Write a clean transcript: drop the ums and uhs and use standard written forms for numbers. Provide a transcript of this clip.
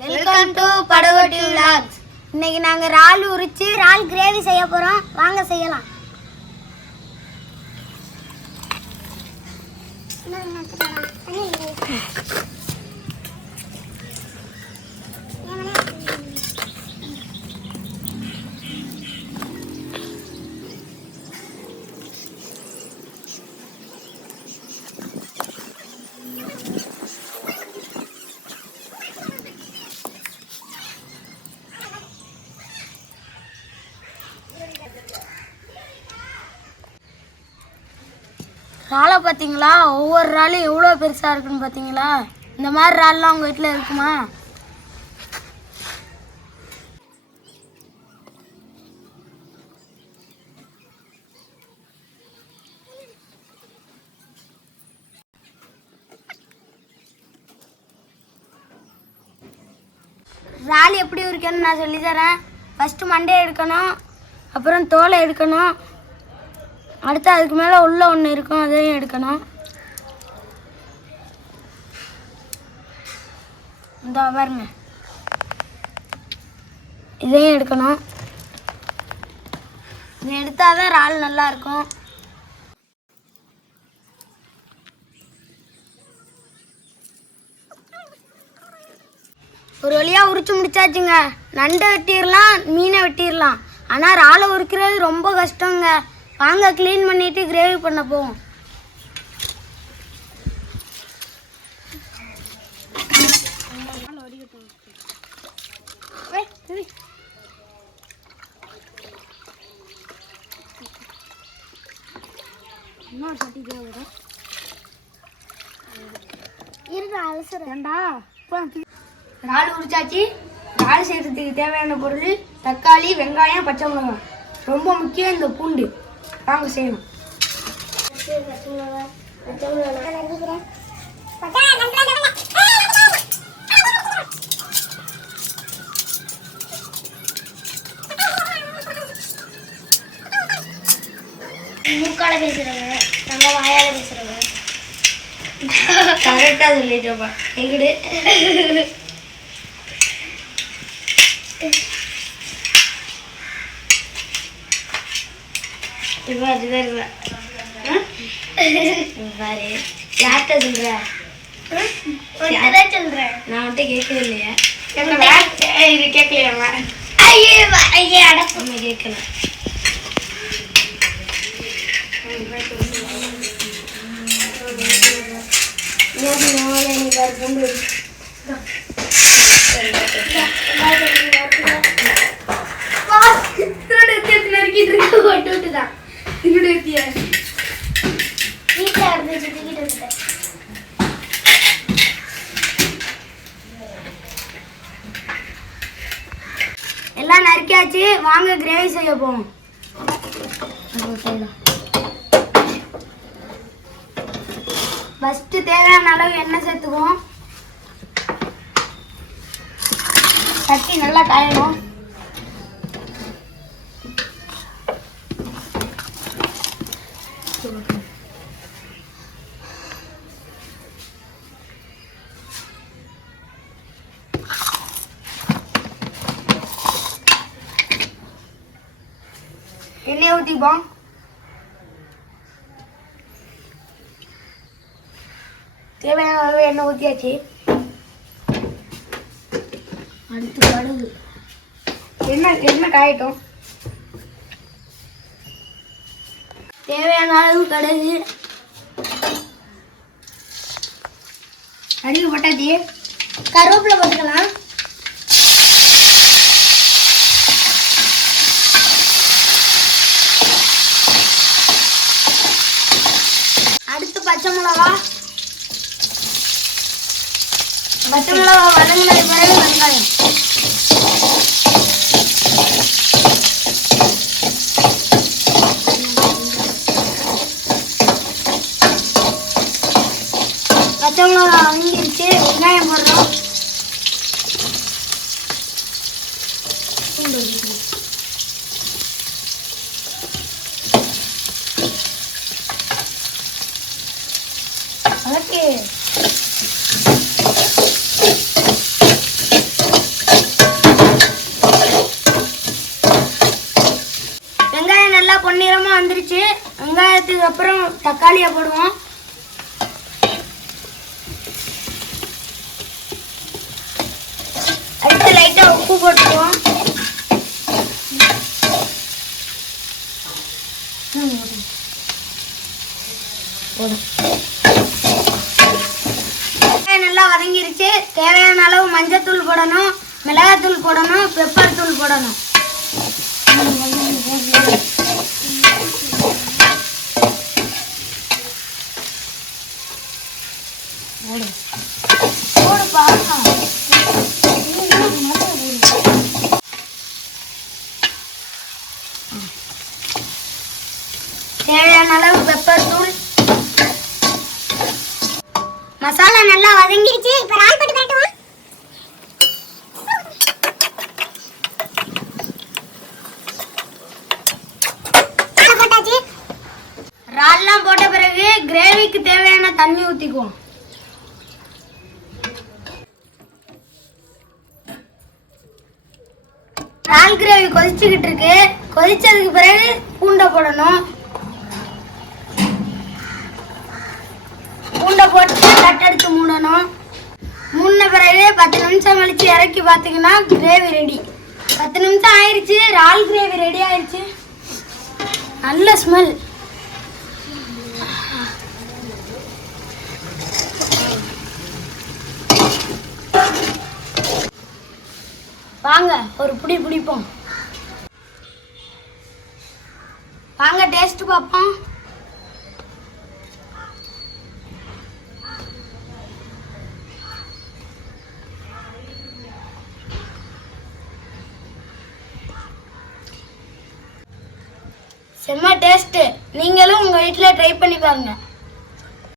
Welcome to படகோட்டி vlogs. இன்னைக்கு நாங்க இறால் உரிச்சு இறால் கிரேவி செய்ய போறோம். வாங்க செய்யலாம். இறாலை பார்த்தீங்களா? ஒவ்வொரு இறாலும் எவ்வளோ பெருசாக இருக்குன்னு பார்த்தீங்களா? இந்த மாதிரி இறால்லாம் உங்கள் வீட்டில் இருக்குமா? இறால் எப்படி உரிக்கணும்னு நான் சொல்லித்தரேன். ஃபஸ்ட்டு மண்டையை எடுக்கணும், அப்புறம் தோலை எடுக்கணும், அடுத்து அதுக்கு மேலே உள்ள ஒன்று இருக்கும், அதையும் எடுக்கணும். இந்த பாருங்க, இதையும் எடுக்கணும். இதை எடுத்தால் தான் இறால் நல்லா இருக்கும். ஒரு வழியாக உரிச்சு முடிச்சாச்சுங்க. நண்டை வெட்டிடலாம், மீனை வெட்டிடலாம். ஆனால் இறாலை உரிக்கிறது ரொம்ப கஷ்டங்க. வாங்க க்ளீன் பண்ணிட்டு கிரேவி பண்ண போவோம். இறால் உரிச்சாச்சு. இறால் செய்யறதுக்கு தேவையான பொருள் தக்காளி, வெங்காயம், பச்சை மிளகாய். ரொம்ப முக்கியம் இந்த பூண்டு. வாங்க செய்யணும். மூக்கால பேசுறவங்க, நம்ம வாயால பேசுறவங்க. கரெக்டா சொல்லிட்டோப்பா. எங்கடு பாரு, யார்கிட்ட சொல்ற? சொல்றேன் நான் வந்துட்டு கேட்கவே இல்லையா? இது கேட்கலையாமா? அடப்பா கேட்கல. எல்லாம் நறுக்கியாச்சு. வாங்க கிரேவி செய்ய போவோம். ஃபஸ்ட்டு தேவையான அளவு எண்ணெய் சேர்த்துக்குவோம். சட்டி நல்லா காயணும். எண்ணெய் ஊற்றிப்போம். தேவையான அளவு எண்ணெய் ஊற்றியாச்சு. அடுத்து கடுகு. எண்ணெய் காயட்டும். தேவையான அளவு கடுகு. கடுகு போட்டாச்சு. கருவேப்பிலை போட்டுக்கலாம். அடுத்து பச்சை மிளகா. பச்சை மிளகா வதங்கின பிறகு வெங்காயம். பச்சை மிளகா வதங்கிடுச்சு. வெங்காயம் போடுறோம். ஓகே. அதுக்கப்புறம் தக்காளியை போடுவோம். அடுத்து லைட்டாக உப்பு போட்டுக்குவோம். நல்லா வதங்கிருச்சு. தேவையான அளவு மஞ்சத்தூள் போடணும், மிளகாத்தூள் போடணும், பெப்பர் தூள் போடணும். தேவையான அளவு பெப்பர் தூள். மசாலா நல்லா வதங்கிருச்சு. இப்போ இறால் போட்டு பிரட்டுவோம். போட்டாச்சு. இறால்லாம் போட்ட பிறகு கிரேவிக்கு தேவையான தண்ணி ஊற்றிக்குவோம். இறால் கிரேவி கொதிச்சுக்கிட்டு இருக்கு. கொதிச்சதுக்கு பிறகு பூண்டை போடணும். பூண்டை போட்டு தட்டெடுத்து மூடணும். மூடின பிறகு 10 நிமிஷம் கழிச்சு இறக்கி பார்த்தீங்கன்னா கிரேவி ரெடி. 10 நிமிஷம் ஆயிடுச்சு. இறால் கிரேவி ரெடி ஆயிடுச்சு. நல்ல ஸ்மெல். வாங்க ஒரு புடி பிடிப்போம். வாங்க டேஸ்ட் பார்ப்போம். செம்ம டேஸ்ட். நீங்களும் உங்க வீட்டில் ட்ரை பண்ணி பாருங்க.